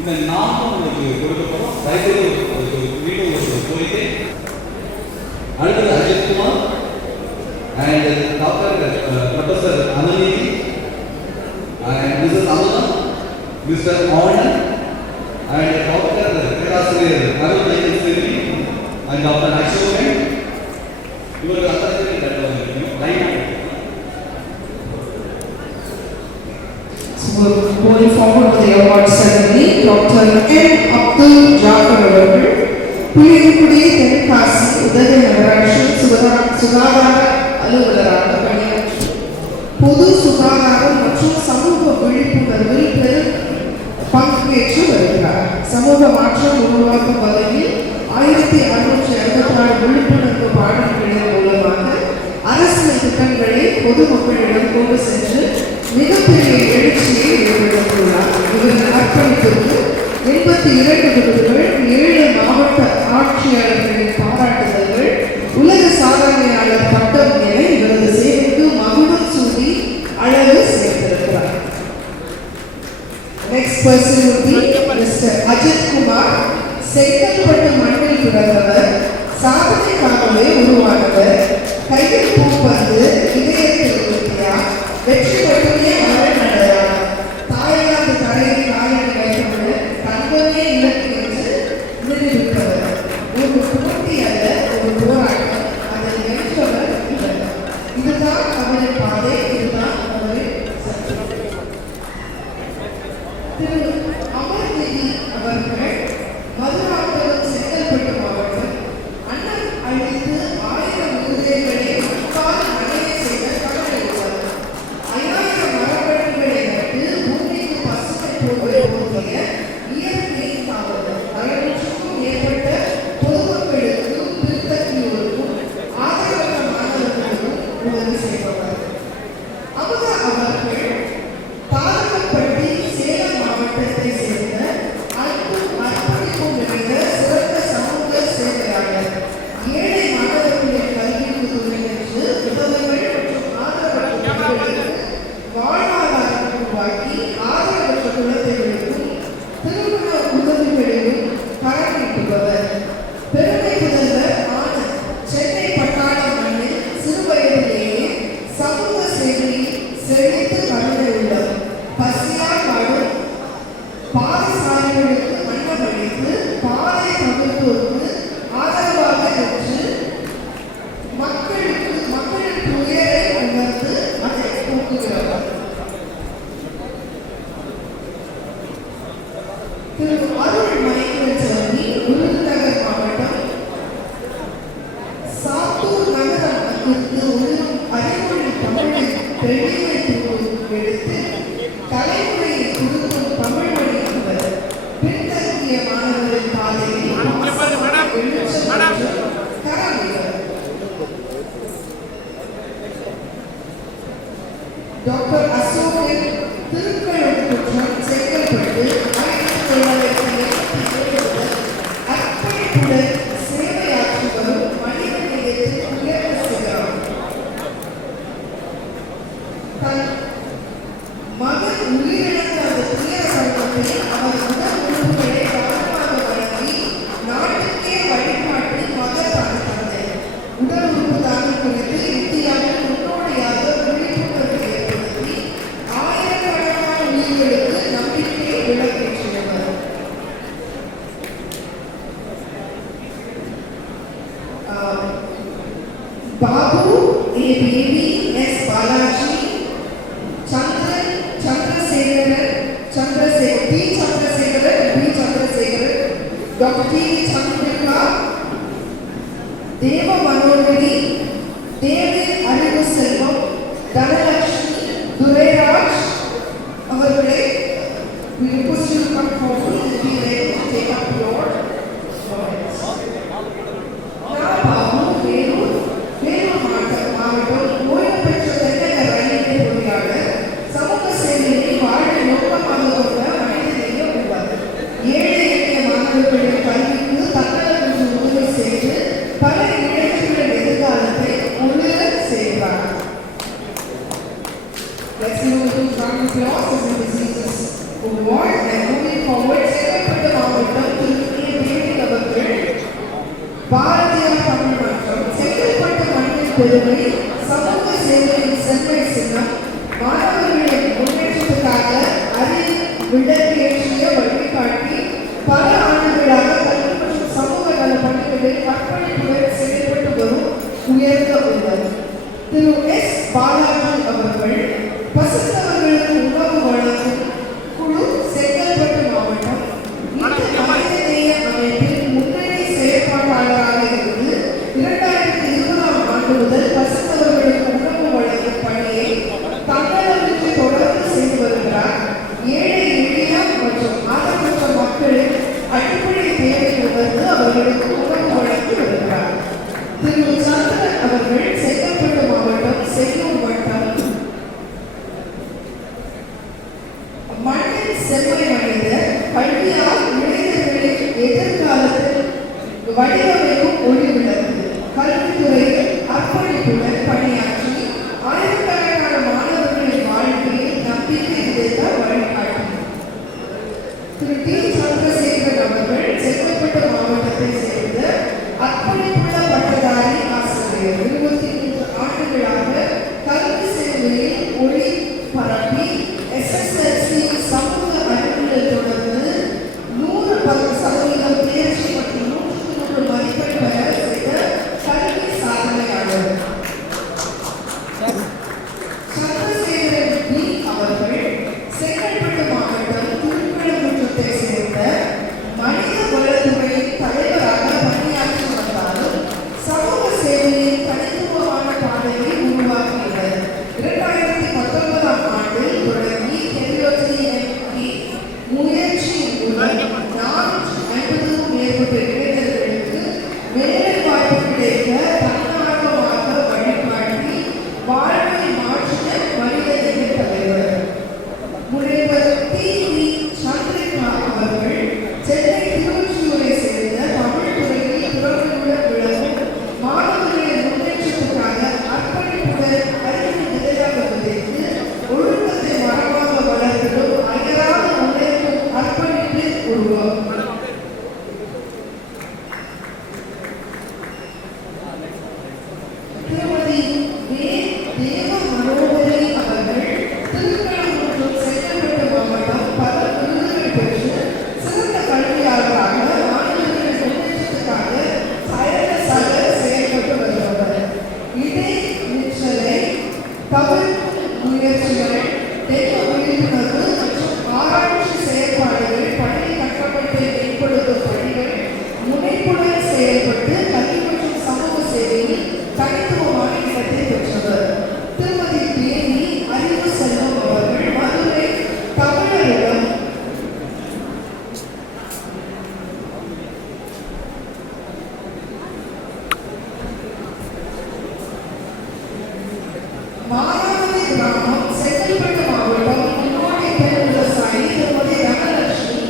இந்த நாமம் உங்களுக்கு கொடுக்கப்படும். தயவுசெய்து வீடியோ ஒரு கோரிக்கை. அடுத்தது Ajithkumar and Dr. Professor Ananthi and Mrs. Amala, Mr. Anand and Dr. Pedasriyar Arundayan Siri and Dr. Akshokan. இவர்கள் அத்தனை line. So going forward with the award ceremony, Dr. M. Abdul Jafar அவர்கள் புலிகுடி தென்காசி உதவி நகராட்சி சுகாதார அலுவலராக பணியாற்றி பொது சுகாதாரம் மற்றும் சமூக விழிப்புணர்வில் பெரும் பங்கேற்று வருகிறார். சமூக மாற்றம் உருவாக்கும் வகையில் 1664 விழிப்புணர்வு பாடல்களின் மூலமாக அரசியல் திட்டங்களை பொதுமக்களிடம் கொண்டு சென்று மிகப்பெரிய எழுச்சியை ஏற்படுத்தியுள்ளார். இவர்கள் அர்ப்பணித்திற்கு 82 விருதுகள், 7 மாவட்ட ஆட்சியாளர்களின் பாராட்டுதல்கள், உலக சாதனையாளர் பட்டம் என இவரது சேவைக்கு மகுடம் சூடி அழகு சேர்த்திருக்கிறார். Next person would be Mr. Ajit Kumar. Chengalpattu மண்ணில் பிறந்தவர், சாதனைக்காகவே உருவானவர், கையில் பூப்பந்து, இதயத்தில் உறுதியா, வெற்றி மட்டுமே அவர் நடந்தார். தாய்லாந்து தரையில் காயம் வைத்தவர், தங்கமே இலக்கு என்று நிரூபித்தவர். ஒரு போட்டி அல்ல, ஒரு போராட்டம். அதை வென்றவர் இவர். இதுதான் அவரின் பாதை, இதுதான் அவரின் திரு அமர்தேவி அவர்கள் மதுராந்தகம் செங்கல்பட்டு மாவட்டம் அண்ணன் அழித்து 1000 விருதுகளை மக்கால் அடைய செய்த கடவுள். 5000 மரக்கன்றுகளை நட்டு பூமிக்கு பசுமை போர்வை போதிய இயற்கை காவலர். 600க்கும் மேற்பட்ட பொதுமக்களுக்கும் பின்தங்கியோருக்கும் ஆதரவற்ற மாணவர்களுக்கும் உதவி செய்பவர். அமுதா அவர்கள் பாலப்பட்டி சேலம் மாவட்டத்தை சேர்ந்த அன்பும் அர்ப்பணிப்பும் நிறைந்த சிறந்த சமூக சேவையாளர். ஏழை மாணவர்களின் கல்விக்கு துணை நின்று உதவிகள் மற்றும் ஆதரவற்ற பெண்களுக்கு வாழ்வாதாரம் உருவாக்கி ஆதரவற்ற குழந்தைகளுக்கும் திருமண உதவிகளிலும் கரம் நீட்டுபவர். பெருமை முதல்வர் ஆனந்த் சென்னை பட்டாளம் மண்ணில் சிறுவயதிலேயே சமூக சேவையில் செழித்து வளர்ந்துள்ளார். பசியால் வாழும் பாதசாரிகளுக்கு மன்னமளித்து பாதை தவிர்த்தோருக்கு ஆதரவாக நின்று மக்களுக்கு உயரை உணர்ந்து அதை போக்குகிறவர். திரு அருள் மணிவண்ணசாமி விருதுநகர் மாவட்டம் சாத்தூர் நகரம் அங்கிருந்து ஒளிரும் அறிமொழி தமிழில் தெளிவை எடுத்து தலைமுறையை கொடுக்கும் தமிழ் மொழியவர். பின்தங்கிய மாணவரின் பாதையில் கரமிவர். டாக்டர் அசோகன் திருக்கழுக்குன்றம் செங்கல்பட்டு 1987 அர்ப்பணிப்புடன் சேவையாற்றி வரும் மனித நேயத்தின் உயர்ந்த சிகரம். தன் மகன் உயிரிழந்த அந்த துயர சம்பவத்தை அவர் உடல் உறுப்புகளை கவனமாக வழங்கி நாட்டுக்கே வழிகாட்டி மகத்தான தந்தை. உடல் உறுப்பு தானம் குறித்து இந்தியாவில் முன்னோடியாக விழிப்புணர்வு ஏற்படுத்தி ஆயிரக்கணக்கான உயிர்களுக்கு நம்பிக்கை விளக்கேற்றியவர். Babu A Baby S Balaji, Dr. T. Chandrika, Deva Manodari, David Arivu Selvam, Dhanalakshmi, Dureraj, அவர்களே, we request you to come forward and be ready to take up your words. Vellore மாவட்டம் ஓய்வு பெற்ற தென்னக ரயில்வே பொறியாளர், சமூக சேவையை வாழ நோக்கமாக கொண்ட மனிதநேய உருவார். ஏழை எளிய மாணவர்களின் கல்விக்கு தன்னலமின்றி உதவி செய்து பல இளைஞர்களின் எதிர்காலத்தை ஒளிர செய்வார். Let's move to round of applause as he receives Award and moving forward, Chengalpattu மாவட்டம் திருமணிய தேவி அவர்கள் பாரதியார் தமிழ் மன்றம் செங்கல்பட்டு மண்ணின் பெருமை சமூக சேவையின் செம்மை சின்னம் மாணவர்களின் முன்னேற்றத்துக்காக அறிவு விளக்கேற்றிய வழிகாட்டி பல ஆண்டுகளாக கல்வி மற்றும் சமூக நல பணிகளில் அர்ப்பணிப்புடன் செயல்பட்டு வரும் உயர்ந்த உள்ளது. திரு எஸ். பாலாஜி அவர்கள் பசுத்தவர்களுக்கு உணவு வழங்கும் குழு செங்கல்பட்டு மாவட்டம் இந்த மனிதநேய அமைப்பில் முன்னணி செயற்பாட்டாளராக இருந்து 2020ஆம் ஆண்டு முதல் பசுத்தவர்களுக்கு உணவு வழங்கும் பணியை தன்னலமின்றி தொடர்ந்து செய்து வருகிறார். ஏழை எளிய மற்றும் ஆதரவற்ற மக்களின் அடிப்படை தேவை உணர்ந்து அவர்களுக்கு உணவு வழங்கி வருகிறார். திரு சந்திரன் அவர்கள் செங்கல்பட்டு மாவட்டம் செய்யூர் வட்டம் மண்ணின் செம்மை மனிதர் கல்வியால் இளைஞர்களின் எதிர்காலத்தில் வடிவமைக்கும் ஒளிவிளக்கு கல்வித்துறையில் அர்ப்பணிப்புடன் பணியாற்றி ஆயிரக்கணக்கான மாணவர்களின் வாழ்க்கையில் நம்பிக்கை விதைத்த வழிகாட்டி. திரு டி. சந்திரசேகரன் அவர்கள் செங்கல்பட்டு மாவட்டத்தை சேர்ந்த அர்ப்பணிப்புள்ள பட்டதாரி ஆசிரியர் 23 ஆண்டுகளாக கல்வி சேவையில் ஒளி பரப்பி SSLC சமூக அறிவியல் தொடர்ந்து 100% தேர்ச்சி மற்றும் 100 மதிப்பெண் பெற செய்த கல்வி சாதனையாளர். சந்திரசேகரன் பி. அவர்கள் செங்கல்பட்டு மாவட்டம் திருக்கழுக்குன்றத்தை சேர்ந்த மனித வளத்துறையின் தலைவராக பணியாற்றி வந்தாலும் சமூக சேவையின் தனித்துவமான பாதையை உருவாக்கியவர். 2019ஆம் ஆண்டில் தொடங்கி NLP முயற்சி மூலம் 450க்கும் மேற்பட்ட இளைஞர்களுக்கு வேலை வாய்ப்பு கிடைக்க தன்னார்வமாக வழிகாட்டி வாழ்வை மாற்றிய மனிதநேய தலைவர். முனைவர் டி. வி. சந்திரிகா அவர்கள் சென்னை திருவொற்றியூரை சேர்ந்த தமிழ் துறையில் திறமையுடன் விளங்கும் மாணவர்களின் முன்னேற்றத்துக்காக அர்ப்பணிப்புடன் அறிவு விதையாக விதைத்து ஒழுக்கத்தை மரமாக வளர்த்திடும் அயராத முன்னேற்றம் அர்ப்பணிப்பின் உருவம். திருமதி வே. தேவ மனோகரி அவர்கள் திருக்கழுக்குன்றம் செங்கல்பட்டு மாவட்டம் பல விருதுகள் பெற்று சிறந்த கல்வியாளராக மாணவர்களின் முன்னேற்றத்துக்காக சக செயல்பட்டு வருபவர். இடை நிற்றலை தவிர்க்கும் முயற்சிகள் தெய்வ விழிப்புணர்வு மற்றும் ஆராய்ச்சி செயற்பாடுகள் பள்ளி கட்டமைப்பை மேம்படுத்தும் பணிகள் முனைப்புடன் செயல்பட்டு கல்வி மற்றும் சமூக சேவையில் தனித்துவமான இடத்தை பெற்றவர். திருமதி தேவி அறிவு செல்வம் அவர்கள் மதுரை தமிழரிடம் மானாமதி கிராமம் செங்கல்பட்டு மாவட்டம் முன்னோடி பெண் விவசாயி திருமதி தனலட்சுமி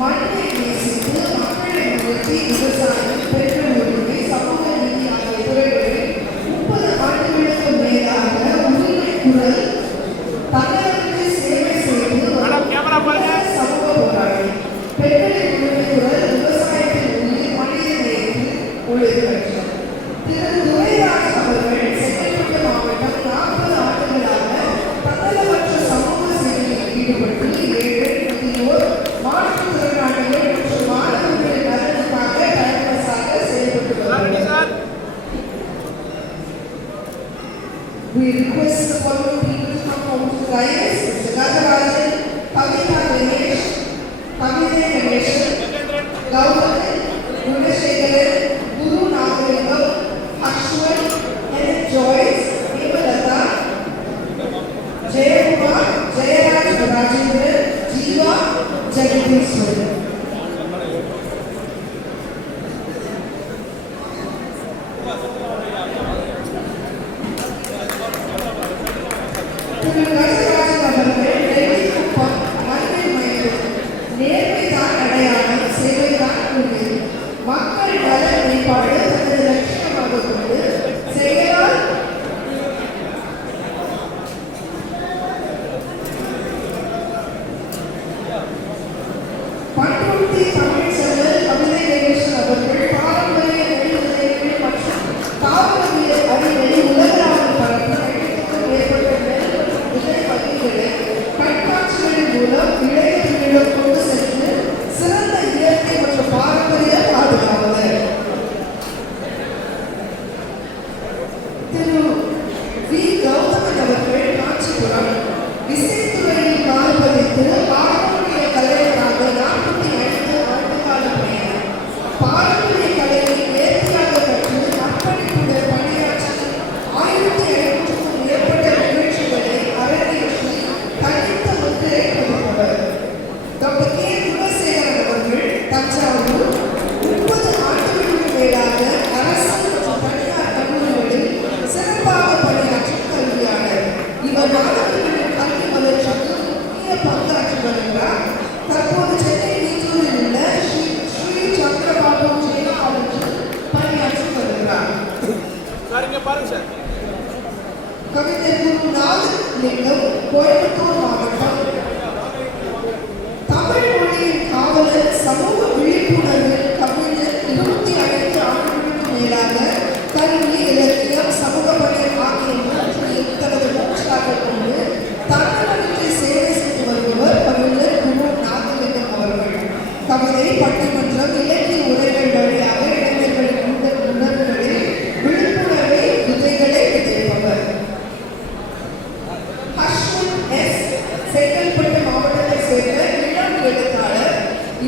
மண்ணை நேசித்து மக்களை உயர்த்தி விவசாயம் பெண்கள் உரிமை சமூக நீதி ஆகிய துறைகளில் 30 ஆண்டுகளுக்கு மேலாக உரிமை குரல் தன்னலமின்றி சேவை செய்து சமூக போராளி பெண்களின் உரிமை குரல் விவசாயத்தில் உயிர் மனித நேயத்தில் ஒளிபெற்றார். திரு துரைராஜ் அவர்கள் செங்கல்பட்டு மாவட்டம் 40 ஆண்டுகளாக தன்னலமற்ற சமூக சேவையில் ஈடுபட்டு ஏழை முதியோர் மாற்றுத்திறனாளிகள் மற்றும் மாணவர்களின் நலனுக்காக டைரக்டராக செயல்பட்டு வருகிறார். We request the following people to come forward to the dais. Mr. Natarajan, Kavita Ganesh, Kavita Ganeshan, Gautam, Gunashekaran, Guru Nagarengam, Ashwan, Helen Joyce, Hemalata, Jayakumar, Jayaraj Rajendran, Jeeva, Jagadishwaran. திரு கஜராஜன் அவர்கள் டெல்லி குப்பம் மண்ணின் மையம் நேர்மைதான் அடையாளம் சேவைதான் உண்மை மக்கள் நல மேம்பாடு தனது லட்சியமாக கொண்டு செயலால் பண்ருட்டி தமிழ்ச்செல்வன் கவிதை கணேசன் அவர்கள் பாரம்பரிய நெல் மற்றும் தாவரவிய அறிவை உலகளாவில் பரப்ப 50க்கும் மேற்பட்ட நெல் மற்றும் விதை வகைகளை கண்காட்சிகளின் மூலம் இளைஞர்களிடம் கொண்டு சென்று சிறந்த இயற்கை மற்றும் பாரம்பரிய பாதுகாவலர். திரு வி. கௌதமன் அவர்கள் காஞ்சிபுரம் இசைத்துறையில் கால் பதித்து பாரம்பரிய கலைஞராக 45 ஆண்டுகால பயணம். பாரம்பரிய கலையை நேர்த்தியாக கற்று அர்ப்பணிப்புடன் பணியாற்றி 1500க்கும் மேற்பட்ட நிகழ்ச்சிகளை அரங்கேற்றி தனித்த முத்திரை பதித்தவர். Doctor K. குணசேகரன் அவர்கள் தஞ்சாவூர் 30 ஆண்டுகளுக்கு மேலாக அரசு மற்றும் தனியார் கல்லூரிகளில் சிறப்பாக பணியாற்றும் கல்வியாளர். இவர் மாணவர்களின் கல்வி வளர்ச்சிக்கு முக்கிய பங்காற்றி வருகிறார். தற்போது சென்னை நீச்சூரில் உள்ள ஸ்ரீ சந்திரபாபு ஜெயா காலேஜில் பணியாற்றி வருகிறார். கவிஞர் குரு நாகலிங்கம் கோயம்புத்தூர் மாவட்டம். தமிழ் மொழியின் காவலர், சமூக விழிப்புணர்வில் கவிஞர் 25 ஆண்டுகளுக்கு மேலாக கல்வி, இலக்கியம், சமூக பணி ஆகிய மூன்றையும் தனது மூச்சாக கொண்டு தன்னலத்தை சேவை செய்து வருபவர் கவிஞர் குரு நாகலிங்கம் அவர்கள். கவிதை, பட்டிமன்றம், இலக்கிய உரைகள் வழியாக இளைஞர்களின் உணர்வுகளில் விழிப்புணர்வை விதைகளை விதைப்பவர். அஸ்வின் எஸ். செங்கல்பட்டு மாவட்டத்தை சேர்ந்த இளம் எழுத்தாளர்.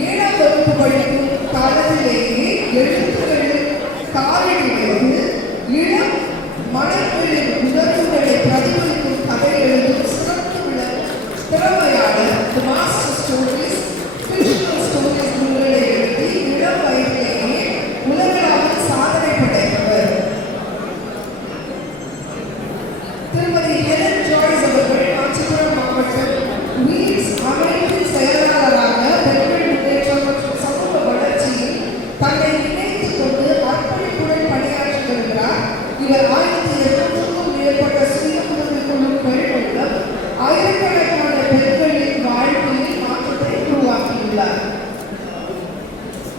7ஆம் வகுப்பு படிக்கும் காலத்திலேயே எழுத்துக்களில் காலடி வைத்து இளம் மனங்களின் உணர்வுகளை பிரதிபலிக்கும் கதை எழுதும் சிறப்புள்ள திறமையாளர். மாஸ்டர் ஸ்டோரிஸ், ஃபிக்ஷனல் ஸ்டோரிஸ் நூல்களை எழுதி இளம் வயதிலேயே உலகளாவில் சாதனை படைத்தவர். திருமதி ஹெலன் ஜாய்ஸ் அவர்கள் காஞ்சிபுரம் மாவட்டம் வீட்ஸ் அமைப்பின் செயலாளராக பெண்கள் முன்னேற்றம் மற்றும் சமூக வளர்ச்சியில் தன்னை இணைத்துக் கொண்டு அர்ப்பணிப்புடன் பணியாற்றி வருகிறார். இவர் 1800க்கும் மேற்பட்ட சுய உதவி குழுக்கள் மூலம் ஆயிரக்கணக்கான பெண்களின் வாழ்க்கையில் மாற்றத்தை உருவாக்கியுள்ளார்.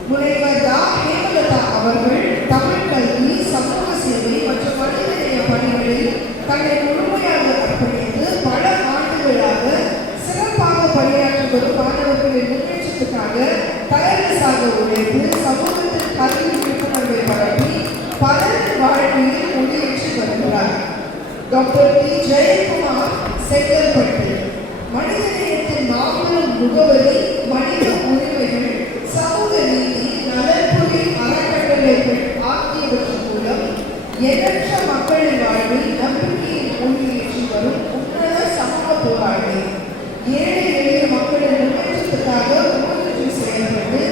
முனைவர் தா. ஹேமலதா அவர்கள் தமிழ் கல்வி, சமூக சேவை மற்றும் மனிதநேய பணிகளில் தன்னை முழுமையாக அர்ப்பணித்து பல ஆண்டுகளாக சிறப்பாக பணியாற்றி வரும் மாணவர்களின் முன்னேற்றத்துக்காக தயாரிசாக உழைத்து சமூகத்தில் கல்வி விழிப்புணர்வை பரப்பி பலரின் வாழ்க்கையில் ஒளியேற்றி வருகிறார். Doctor T. ஜெயக்குமார் செங்கல்பட்டு மனிதநேயத்தின் மாபெரும் முகவரி, மனித உரிமைகள், சமூக நீதி, நலன்புரி அறக்கட்டளைகள் ஆகியவற்றின் மூலம் எண்ணற்ற மக்களின் வாழ்வில் நம்பிக்கையை ஒளியேற்றி வரும் உன்னத சமூக போராளி. ஏழை எளிய மக்களின் முன்னேற்றத்துக்காக முன்னின்று செயல்பட்டு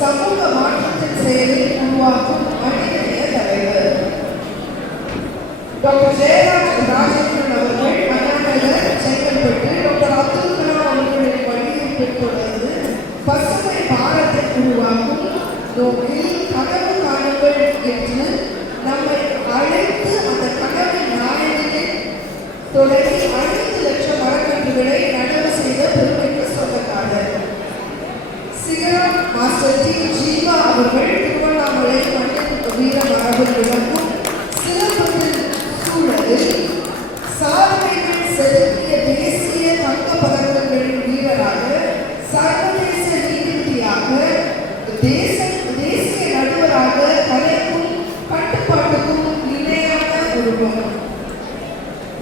சமூக மாற்றத்தின் செயலை உருவாக்கும் மனிதநேய தலைவர். டாக்டர் ஜெயராஜ் ராஜேந்திரன் அவர்கள் அண்ணாநகர் செங்கல்பட்டு டாக்டர் அப்துல் கலாம் அவர்களின் வழியை பெற்றுள்ளது பசுமை பாரத்தை உருவாக்கும் நோக்கில் கனவு காணுங்கள் என்று நம்மை அழைத்து அந்த கனவின் நாயகனை தொடங்கி 5 லட்சம் மரக்கன்றுகளை நடவு செய்த பெருமைக்கு சொந்தக்காரர். சிகரம் மாஸ்டர் டி. ஜீவா அவர்கள் திருவண்ணாமலை மண்ணின் வீர மரபில் விளக்கும் சிறப்பு சூழலில் சாதனைகள் செலுத்திய தேசிய தங்க பதக்கங்களின் வீரராக, சர்வதேச நீதிபதியாக, தேசிய நடுவராக கலைக்கும் கட்டுப்பாட்டுக்கும் இணையான உருவம்.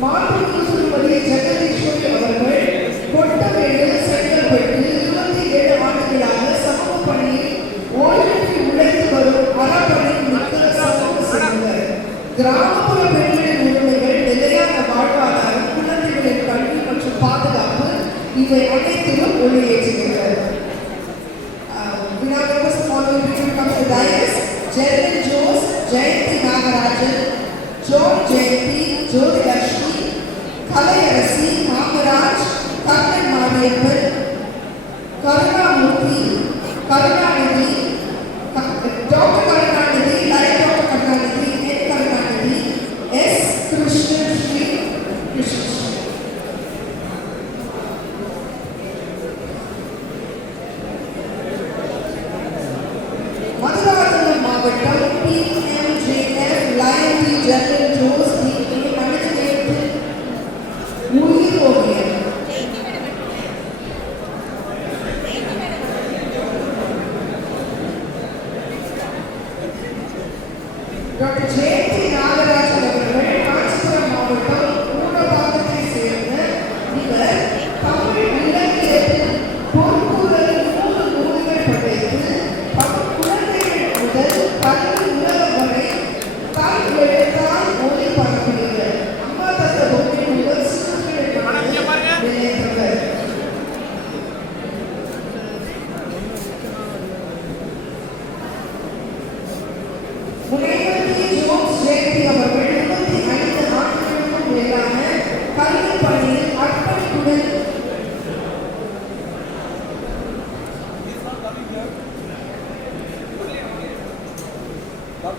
மாண்புமிகு திருமதி ஜெகதீஸ்வரி அவர்கள் கொட்டவேடு செங்கல்பட்டு 27 ஆண்டுகளாக சமூக பணியில் ஓய்வின்றி உழைத்து வரும் அறப்பணி மிக்க சமூக சேவகர். கிராமப்புற பெண்களின் உரிமைகள், நிலையான வாழ்வாதாரம், குழந்தைகளின் கல்வி மற்றும் பாதுகாப்பு இவை அனைத்திலும் ஒளியேற்றுகிறார். Jayanthi Jose, Jayanthi Nagarajan, Joan Jayanthi, Jothilakshmi, Kalaiyarasi, Kamaraj, Karnan Mariappan, Karunamoorthy, Karunanidhi, doctor Karunanidhi, light doctor Karunanidhi, N Karunanidhi, S. Krishnan Sri Krishnan.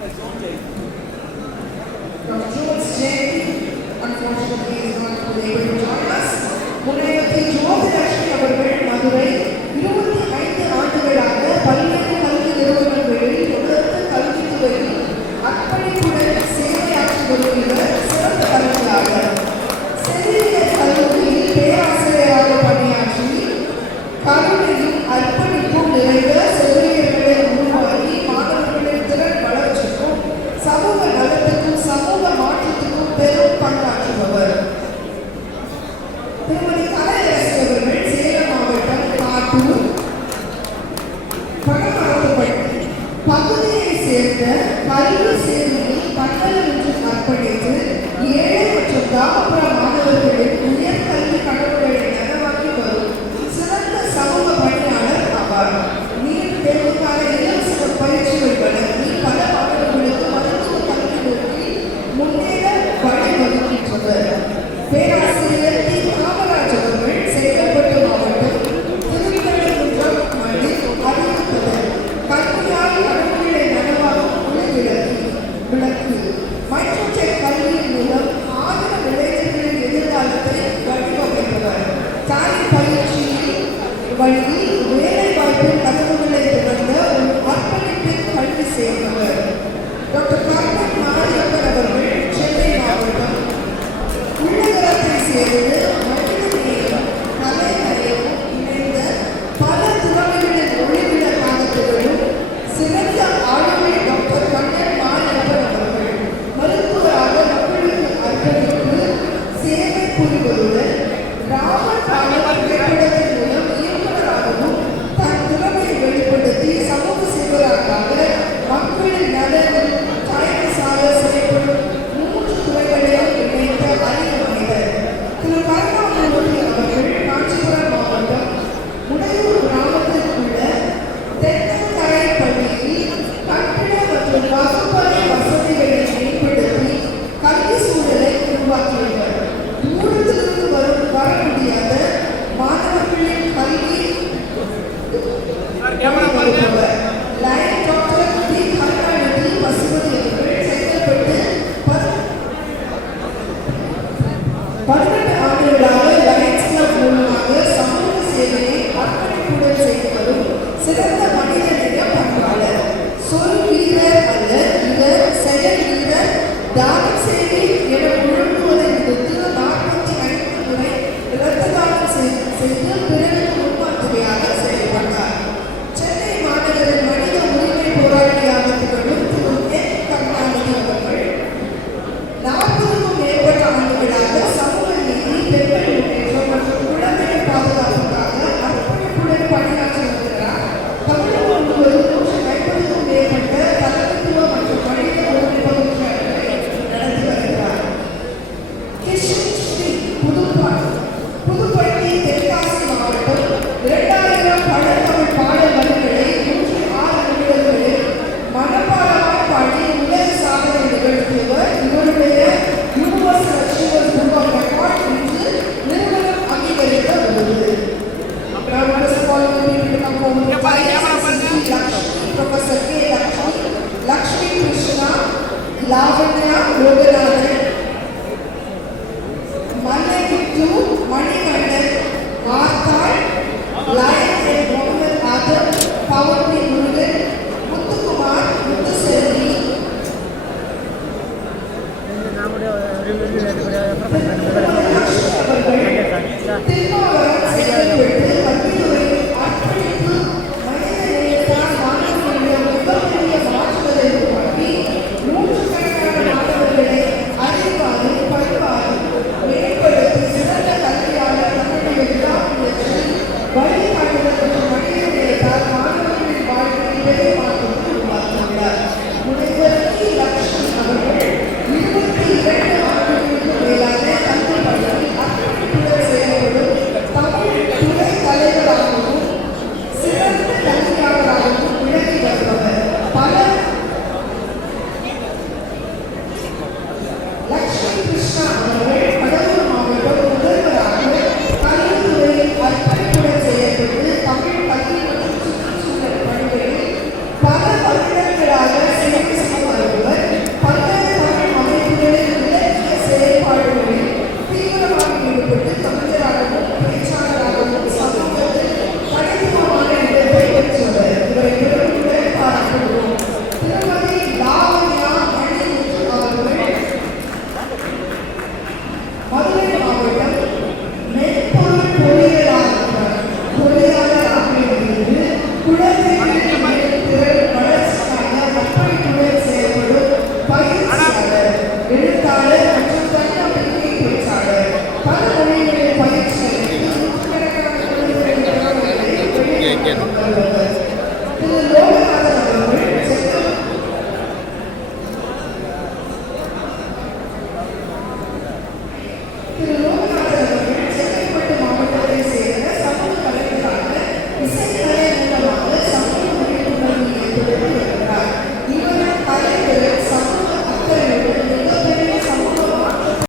Dr. George J. Unfortunately, is not able to join us. முனைவத்தி ஜோதிலட்சுமி அவர்கள் மதுரை 25 ஆண்டுகளாக பல்வேறு கல்வி நிறுவனங்களில் தொடர்ந்து கல்வித்துறையில் அர்ப்பணிப்புடன் சேவையாற்றி வருகிற சிறந்த கல்வியாளர். செவிலியர் கல்லூரியில் பேராசிரியராக பணியாற்றி கல்வியும் அர்ப்பணிப்பும் நிறைந்த செவிலியர்களை உருவாக்கி மாணவர்களின் திறன் வளர்ச்சிக்கும் சமூக நலத்துக்கும் சமூக மாற்றத்துக்கும் பெரும் பங்காற்றுபவர். திருமதி கலையரசி அவர்கள் சேலம் மாவட்டம் காட்டூர் பணமரத்துப்பட்டி பகுதியை சேர்ந்த கல்வி சேவையில் பட்டயம் என்று அர்ப்பணித்து ஏழை மற்றும் கிராமப்புற மாணவர்களின் உயர்கல்வி கனவுகளை நனவாக்கி வரும் சிறந்த சமூக பணியாளர் ஆவார். நீட் தேர்வுக்கான இலவச பயிற்சிகள் வழங்கி பல மாணவர்களுக்கு மருத்துவ கல்வி நோக்கி முன்னேற வழிவகுக்கின்றவர். பேராசிரியர் டி. காமராஜ் அவர்கள் செங்கல்பட்டு மாவட்டம் திருக்கடைக்குன்றம் மண்ணில் அறிவித்தவர். கல்வியால் கனவுகளை நனவாக்கும் விளக்கு மைக்ரோடெக் கல்வியின் மூலம் ஆயிரம் இளைஞர்களின் எதிர்காலத்தை வடிவமைப்பவர். தாய் பயிற்சியில் வழி வேலை வாய்ப்பின் கதவுகளை திறந்த ஒரு அர்ப்பணிப்பின் கல்வி சேர்ந்தவர். டாக்டர் கார்பன் மாரியப்பன் அவர்கள் சென்னை மாவட்டம் உள்ளகரத்தை சேர்ந்து மனிதநேயம் கலைநயமும் இணைந்த பல துறைகளின் ஒளிவிட காலத்திலும் சிறந்த ஆளுமை டாக்டர் கண்ணன் மாரியப்பன் அவர்கள் மருத்துவராக மக்களுக்கு அர்ப்பணிப்பு சேவை புரிவதுடன் ராமன் பாடல் திரைப்படத்தின் மூலம் இயக்குநராகவும் தன் திறமையை வெளிப்படுத்தி சமூக சேவராக மக்களின் நலனில் தயவு சார செயல்படும் 3 துறைகளையும் இணைந்த அரிய மனிதர். திரு கருணாமூர்த்தி அவர்கள் காஞ்சிபுரம் மாவட்டம் உடையூர் கிராமத்தில் உள்ள தென்னங்கரை பள்ளியில் கட்டிட மற்றும் வகுப்பறை வசதிகளை மேம்படுத்தி கல்வி சூழலை உருவாக்கியவர். தூரத்திலிருந்து வர முடியாத மாணவர்களின் கல்வி வகுப்பவர். Line doctor T. Karunanidhi Pasupathi அவர்கள் செங்கல்பட்டு 18 ஆண்டுகளாக லயன்ஸ் கிளப் மூலமாக சமூக சேவையை அர்ப்பணிப்புடன் செய்து வரும் சிறந்த மனிதநேய பண்பாளர். சொல் வீரர் அல்ல, இவர் செயல் வீரர். தானம் சேவை என முழங்குவதை விடுத்து 45 முறை இரத்த தானம் செய்து பிறருக்கு முன்மாதிரியாக செயல்பட்டார். சென்னை மாநகரின் மனித உரிமை போராளியாக திகழும் திரு என். கருணாநிதி அவர்கள் 40க்கும் மேற்பட்ட ஆண்டுகளாக சமூக நீதி, பெண்கள் முன்னேற்றம் மற்றும் குழந்தைகள் பாதுகாப்புக்காக அர்ப்பணிப்புடன் பணியாற்றி வருகிறார். தமிழகம் முழுவதும் 150க்கும் மேற்பட்ட தலைமைத்துவ மற்றும் மனித உரிமை பயிற்சிகளை நடத்தி வருகிறார். கிஷன் ஸ்ரீ புதுப்பட்டி தென்காசி மாவட்டம் தமிழக